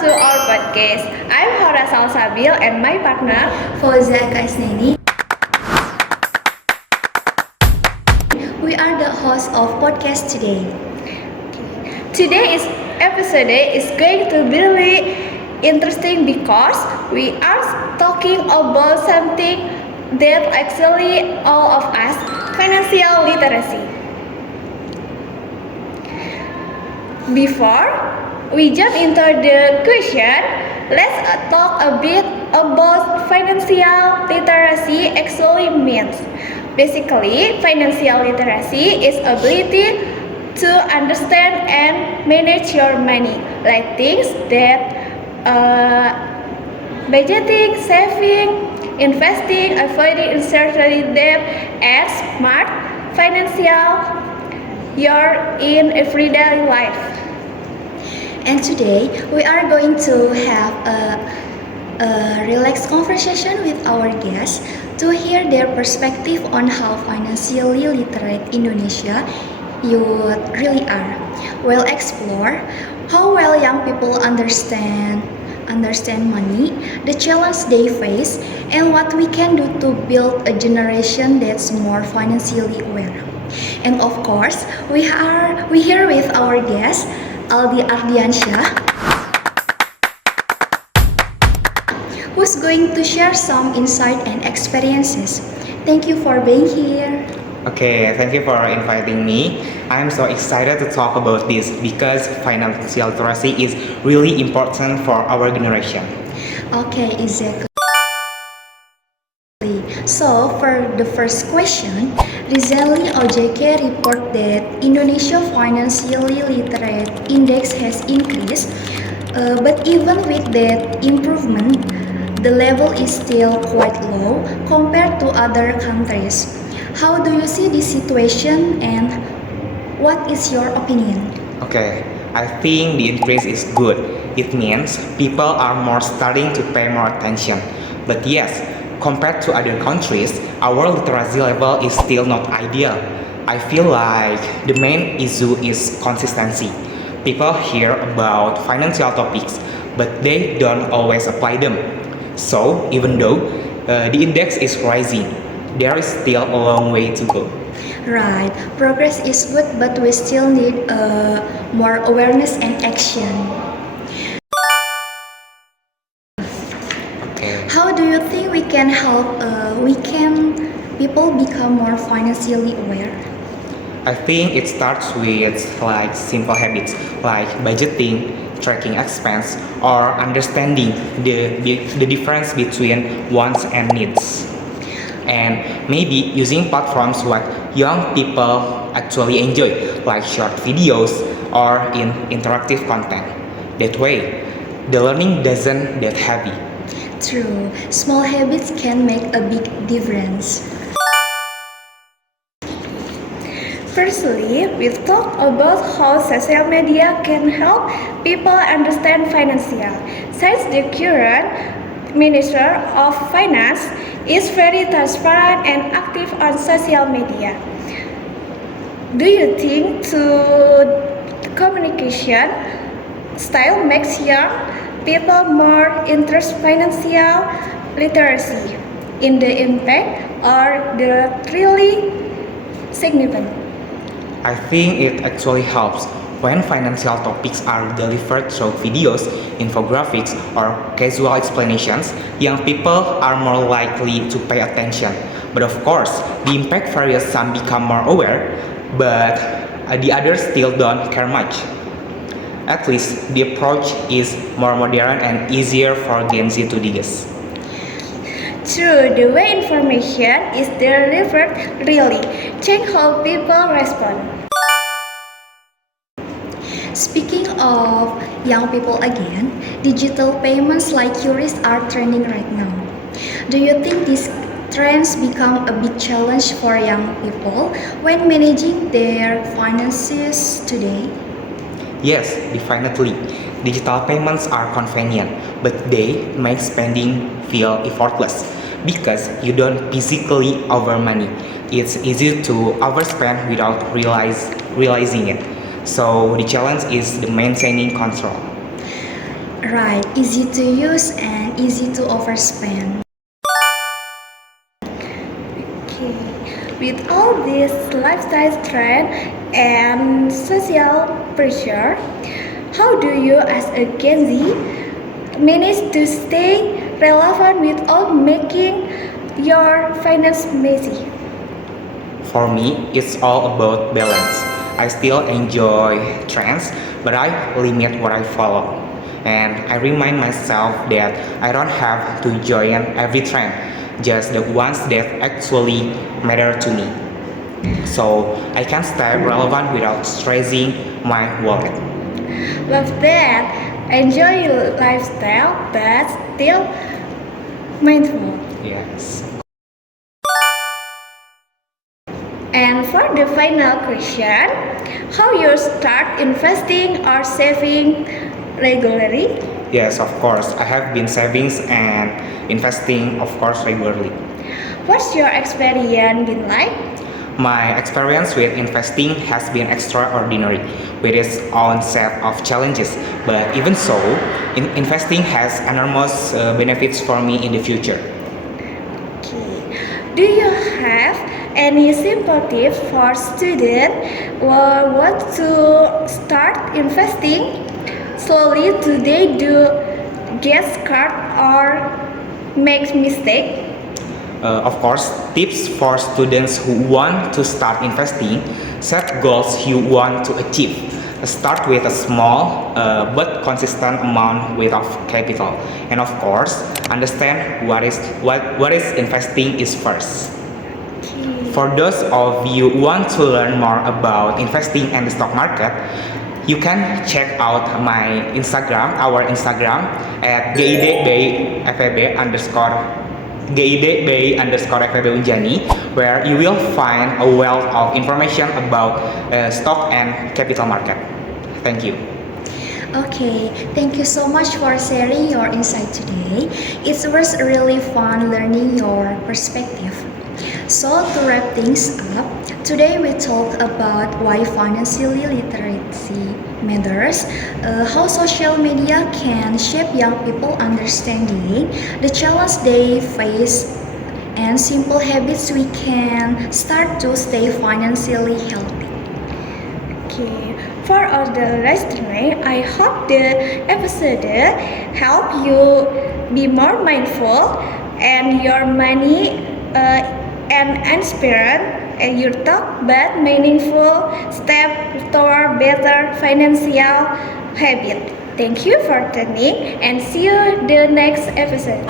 to our podcast. I'm Hora Salsabil and my partner Fauza Kaisneni. We are the hosts of podcast today. Today's episode is going to be really interesting because we are talking about something that actually all of us, financial literacy. Before we jump into the question, let's talk a bit about financial literacy actually means. Basically, financial literacy is ability to understand and manage your money, like things that budgeting, saving, investing, avoiding uncertainty debt, and smart financial your in everyday life. And today we are going to have a relaxed conversation with our guests to hear their perspective on how financially literate Indonesia youth really are. We'll explore how well young people understand money, the challenge they face, and what we can do to build a generation that's more financially aware. And of course, we here with our guest Aldi Ardiansyah, who's going to share some insight and experiences. Thank you for being here. Okay, thank you for inviting me. I'm so excited to talk about this because financial literacy is really important for our generation. Okay, exactly. So, for the first question, recently OJK report that Indonesia Financially Literate Index has increased, but even with that improvement, the level is still quite low compared to other countries. How do you see this situation and what is your opinion? Okay, I think the increase is good. It means people are more starting to pay more attention. But yes, compared to other countries, our literacy level is still not ideal. I feel like the main issue is consistency. People hear about financial topics, but they don't always apply them. So, even though the index is rising, there is still a long way to go. Right, progress is good, but we still need more awareness and action. Okay. How do you think we can help people become more financially aware? I think it starts with like simple habits like budgeting, tracking expense, or understanding the difference between wants and needs. And maybe using platforms what young people actually enjoy, like short videos or in interactive content. That way, the learning doesn't get heavy. True, small habits can make a big difference. Firstly, we'll talk about how social media can help people understand financial. Since the current Minister of Finance is very transparent and active on social media. Do you think the communication style makes young people more interested financial literacy in the impact or the really significant? I think it actually helps when financial topics are delivered through videos, infographics, or casual explanations. Young people are more likely to pay attention. But of course, the impact varies. Some become more aware, but the others still don't care much. At least the approach is more modern and easier for Gen Z to digest. True, the way information is delivered really change how people respond. Speaking of young people again, digital payments like QRIS are trending right now. Do you think these trends become a big challenge for young people when managing their finances today? Yes, definitely. Digital payments are convenient, but they make spending feel effortless because you don't physically over money. It's easy to overspend without realizing it. So the challenge is the maintaining control. Right, easy to use and easy to overspend. Okay. With all this lifestyle trend and social pressure, how do you as a Gen Z manage to stay relevant without making your finance messy? For me, it's all about balance. I still enjoy trends, but I limit what I follow. And I remind myself that I don't have to join every trend, just the ones that actually matter to me. So I can stay relevant without stressing my wallet. Love that. Enjoy your lifestyle, but still mindful. Yes. And for the final question, how you start investing or saving regularly? Yes, of course. I have been savings and investing, of course, regularly. What's your experience been like? My experience with investing has been extraordinary, with its own set of challenges. But even so, investing has enormous benefits for me in the future. Okay. Do you have any simple tips for students who want to start investing slowly? Do they do get scared or make mistake? Of course, tips for students who want to start investing: set goals you want to achieve. Start with a small but consistent amount of capital, and of course, understand what is investing is first. Okay. For those of you who want to learn more about investing and the stock market, you can check out my Instagram, our Instagram at gidbfeb underscore gidbay_feb Unjani, where you will find a wealth of information about stock and capital market. Thank you. Okay, thank you so much for sharing your insight today. It was really fun learning your perspective. So, to wrap things up, today we talked about why financial literacy matters, how social media can shape young people understanding, the challenge they face, and simple habits we can start to stay financially healthy. Okay, for all the listeners, I hope the episode help you be more mindful and your money and inspired and your talk but meaningful step toward better financial habit. Thank you for tuning and see you the next episode.